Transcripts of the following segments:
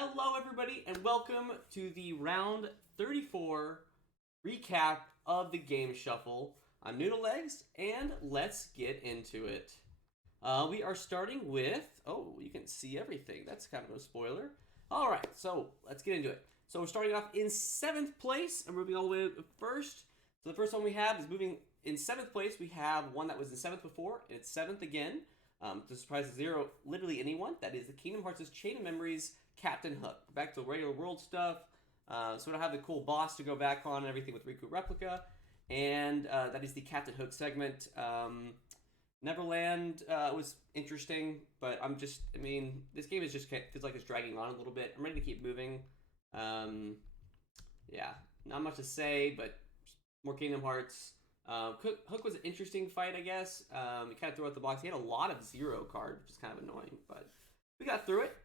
Hello, everybody, and welcome to the round 34 recap of the Game Shuffle. I'm Noodle Legs, and let's get into it. We are starting with. Oh, you can see everything. That's kind of a spoiler. All right, so let's get into it. So we're starting off in 7th place and moving all the way to first. So the first one we have is moving in 7th place. We have one that was in 7th before, and it's 7th again. To surprise zero, literally anyone. That is the Kingdom Hearts' Chain of Memories Captain Hook. Back to regular world stuff. So we don't have the cool boss to go back on and everything with Riku Replica. And that is the Captain Hook segment. Neverland was interesting, but this game is just feels like it's dragging on a little bit. I'm ready to keep moving. Yeah, not much to say, but more Kingdom Hearts. Hook was an interesting fight, I guess. He kind of threw out the box. He had a lot of zero cards, which is kind of annoying, but we got through it.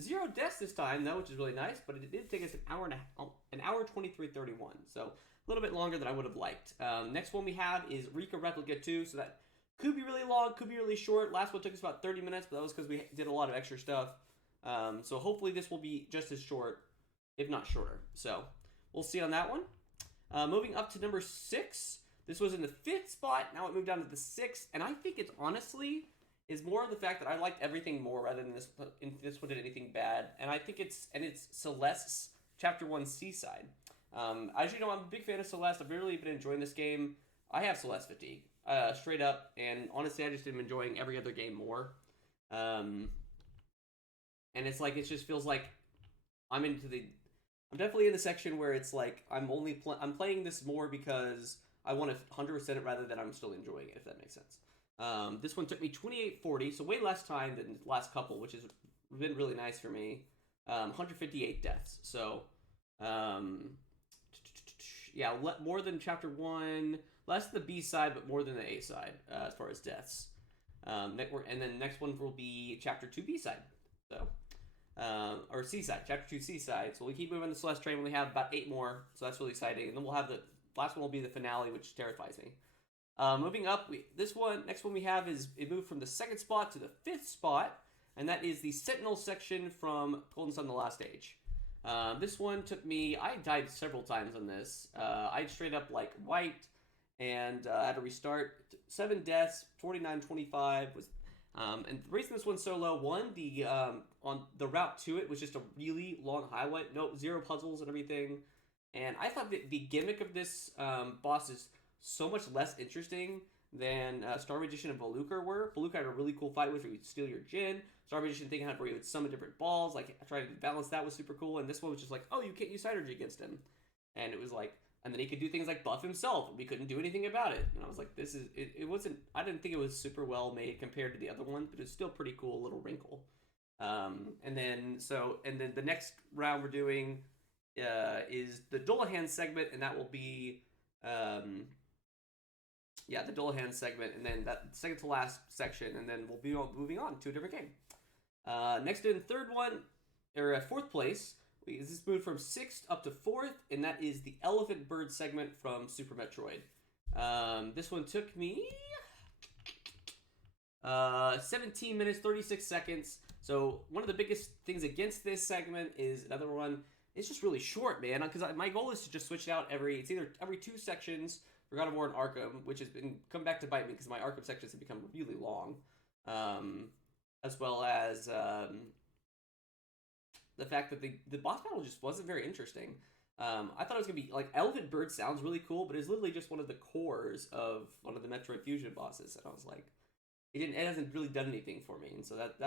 Zero deaths this time, though, which is really nice, but it did take us an hour 23:31, so a little bit longer than I would have liked. Next one we have is Riku Replica 2, so that could be really long, could be really short. Last one took us about 30 minutes, but that was because we did a lot of extra stuff. So hopefully this will be just as short, if not shorter. So we'll see on that one. Moving up to number 6. This was in the 5th spot. Now it moved down to the 6th, and I think it's honestly is more of the fact that I liked everything more rather than this one did anything bad. And I think it's Celeste's Chapter 1 Seaside. As you know, I'm a big fan of Celeste. I've really been enjoying this game. I have Celeste fatigue, straight up, and honestly, I just am enjoying every other game more. And it's like it just feels like I'm definitely in the section where it's like I'm playing this more because I want to 100% it rather than I'm still enjoying it, if that makes sense. This one took me 28:40, so way less time than the last couple, which has been really nice for me. 158 deaths, so yeah, more than Chapter 1, less the B side, but more than the A side as far as deaths. And then the next one will be Chapter 2 B side, so or C side, Chapter 2 C side. So we keep moving the Celeste train. We have about 8 more, so that's really exciting. And then we'll have the last one will be the finale, which terrifies me. Moving up, next one we have is it moved from the 2nd spot to the 5th spot, and that is the Sentinel section from Golden Sun: The Last Age. This one took me. I died several times on this. I straight up like wiped and had to restart. 7 deaths, 49-25 was. And the reason this one's so low, on the route to it was just a really long highway, zero puzzles and everything. And I thought that the gimmick of this boss is so much less interesting than Star Magician and Voluka were. Voluka had a really cool fight with where you'd steal your Jin. Star Magician thing had where you would summon different balls. Like, trying to balance that was super cool. And this one was just like, oh, you can't use Synergy against him. And it was like, and then he could do things like buff himself, and we couldn't do anything about it. And I was like, it wasn't, I didn't think it was super well made compared to the other ones, but it's still pretty cool little wrinkle. And then the next round we're doing is the Dullahan segment, and that will be the Dullahan segment, and then that second to last section, and then we'll be moving on to a different game. Next in third one, or 4th place, this moved from 6th up to 4th, and that is the Elephant Bird segment from Super Metroid. This one took me 17 minutes, 36 seconds. So one of the biggest things against this segment is another one. It's just really short, man, because my goal is to just switch it out it's either every 2 sections for God of War and Arkham, which has come back to bite me because my Arkham sections have become really long, as well as the fact that the boss battle just wasn't very interesting. I thought it was gonna be like Elephant Bird sounds really cool, but it's literally just one of the cores of one of the Metroid Fusion bosses, and I was like, it hasn't really done anything for me, and so that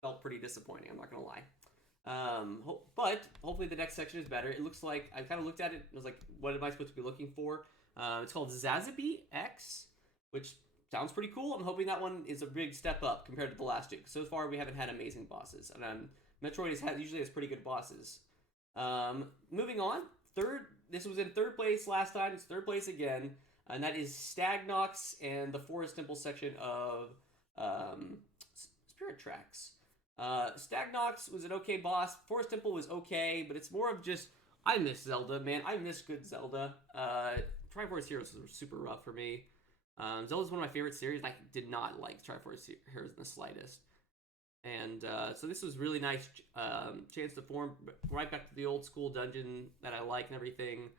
felt pretty disappointing. I'm not gonna lie. But hopefully the next section is better. It looks like I kind of looked at it and was like, what am I supposed to be looking for? It's called Zazabi X, which sounds pretty cool. I'm hoping that one is a big step up compared to the last 2. So far, we haven't had amazing bosses, and Metroid usually has pretty good bosses. Moving on, this was in 3rd place last time. It's 3rd place again, and that is Stagnox and the Forest Temple section of Spirit Tracks. Stagnox was an okay boss. Forest Temple was okay, but it's more of just, I miss Zelda, man. I miss good Zelda. Triforce Heroes was super rough for me. Zelda's one of my favorite series. I did not like Triforce Heroes in the slightest. And so this was really nice chance to form right back to the old school dungeon that I like and everything.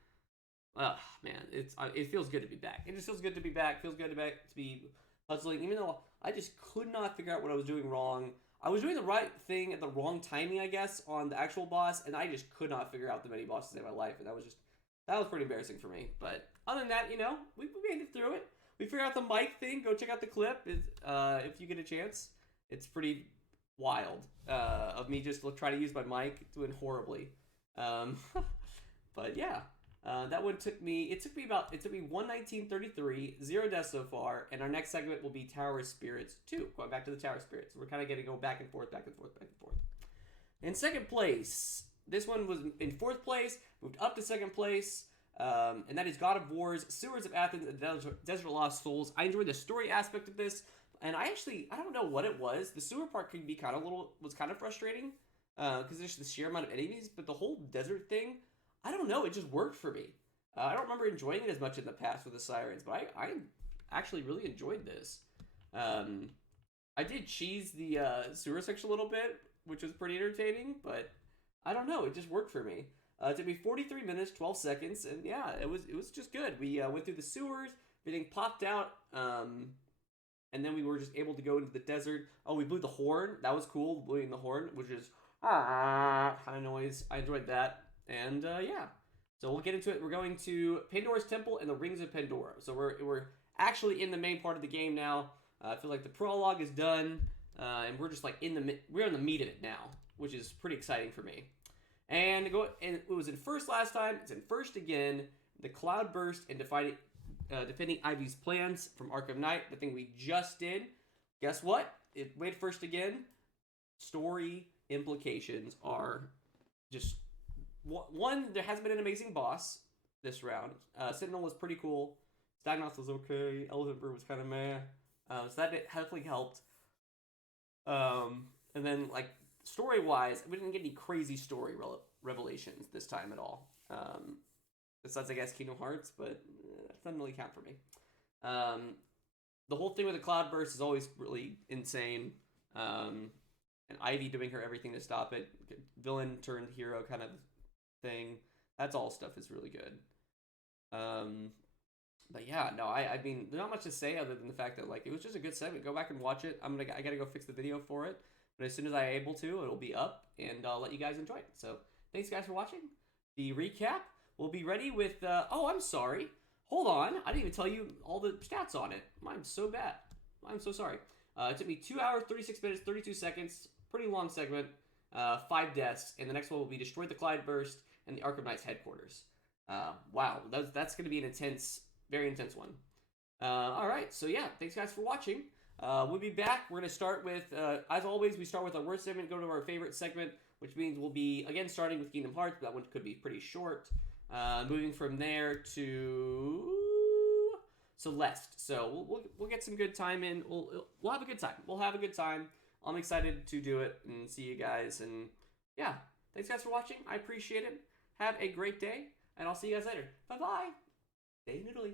Oh man, it feels good to be back. It just feels good to be back. Feels good to be puzzling, even though I just could not figure out what I was doing wrong. I was doing the right thing at the wrong timing, I guess, on the actual boss, and I just could not figure out the many bosses in my life, and that was pretty embarrassing for me. But other than that, we made it through it. We figured out the mic thing. Go check out the clip if you get a chance. It's pretty wild of me just trying to use my mic, doing horribly. But yeah. That one took me 1:19:33, 0 deaths so far, and our next segment will be Tower of Spirits 2, going back to the Tower of Spirits. We're kind of going to go back and forth, back and forth, back and forth. In second place, this one was in fourth place, moved up to second place, and that is God of War's Sewers of Athens and Desert Lost Souls. I enjoyed the story aspect of this, and I don't know what it was. The sewer part could be was kind of frustrating, because there's the sheer amount of enemies, but the whole desert thing, I don't know, it just worked for me. I don't remember enjoying it as much in the past with the Sirens, but I actually really enjoyed this. I did cheese the sewer section a little bit, which was pretty entertaining, but I don't know, it just worked for me. It took me 43 minutes, 12 seconds, and yeah, it was just good. We went through the sewers, everything popped out, and then we were just able to go into the desert. Oh, we blew the horn. That was cool, blowing the horn, which is kind of noise. I enjoyed that. And yeah, so we'll get into it. We're going to Pandora's Temple and the Rings of Pandora. So we're actually in the main part of the game now. I feel like the prologue is done, and we're just like we're in the meat of it now, which is pretty exciting for me. And it was in first last time. It's in first again. The Cloudburst and defending Ivy's plans from Arkham Knight, the thing we just did. Guess what? It made first again. Story implications are just. One, there hasn't been an amazing boss this round. Sentinel was pretty cool. Stagnos was okay. Elephant Brew was kind of meh. So that definitely helped. And then, like, story-wise, we didn't get any crazy story revelations this time at all. Besides, I guess, Kingdom Hearts, but that doesn't really count for me. The whole thing with the Cloudburst is always really insane. And Ivy doing her everything to stop it. Villain turned hero kind of thing. That's all stuff is really good. But yeah, no, I mean, there's not much to say other than the fact that, like, it was just a good segment. Go back and watch it. I gotta go fix the video for it, but as soon as I'm able to, it'll be up, and I'll let you guys enjoy it. So thanks guys for watching. The recap will be ready with oh, I'm sorry, hold on, I didn't even tell you all the stats on it. I'm so bad. I'm so sorry. It took me 2 hours, 36 minutes, 32 seconds. Pretty long segment. 5 deaths, and the next one will be Destroy the Cloudburst and the Arkham Knight's headquarters. Wow, that's going to be an intense, very intense one. All right, so yeah, thanks guys for watching. We'll be back. We're going to start with, as always, we start with our worst segment, go to our favorite segment, which means we'll be, again, starting with Kingdom Hearts. That one could be pretty short. Moving from there to Celeste. So we'll get some good time in. We'll have a good time. We'll have a good time. I'm excited to do it and see you guys. And yeah, thanks guys for watching. I appreciate it. Have a great day, and I'll see you guys later. Bye-bye. Stay in Italy.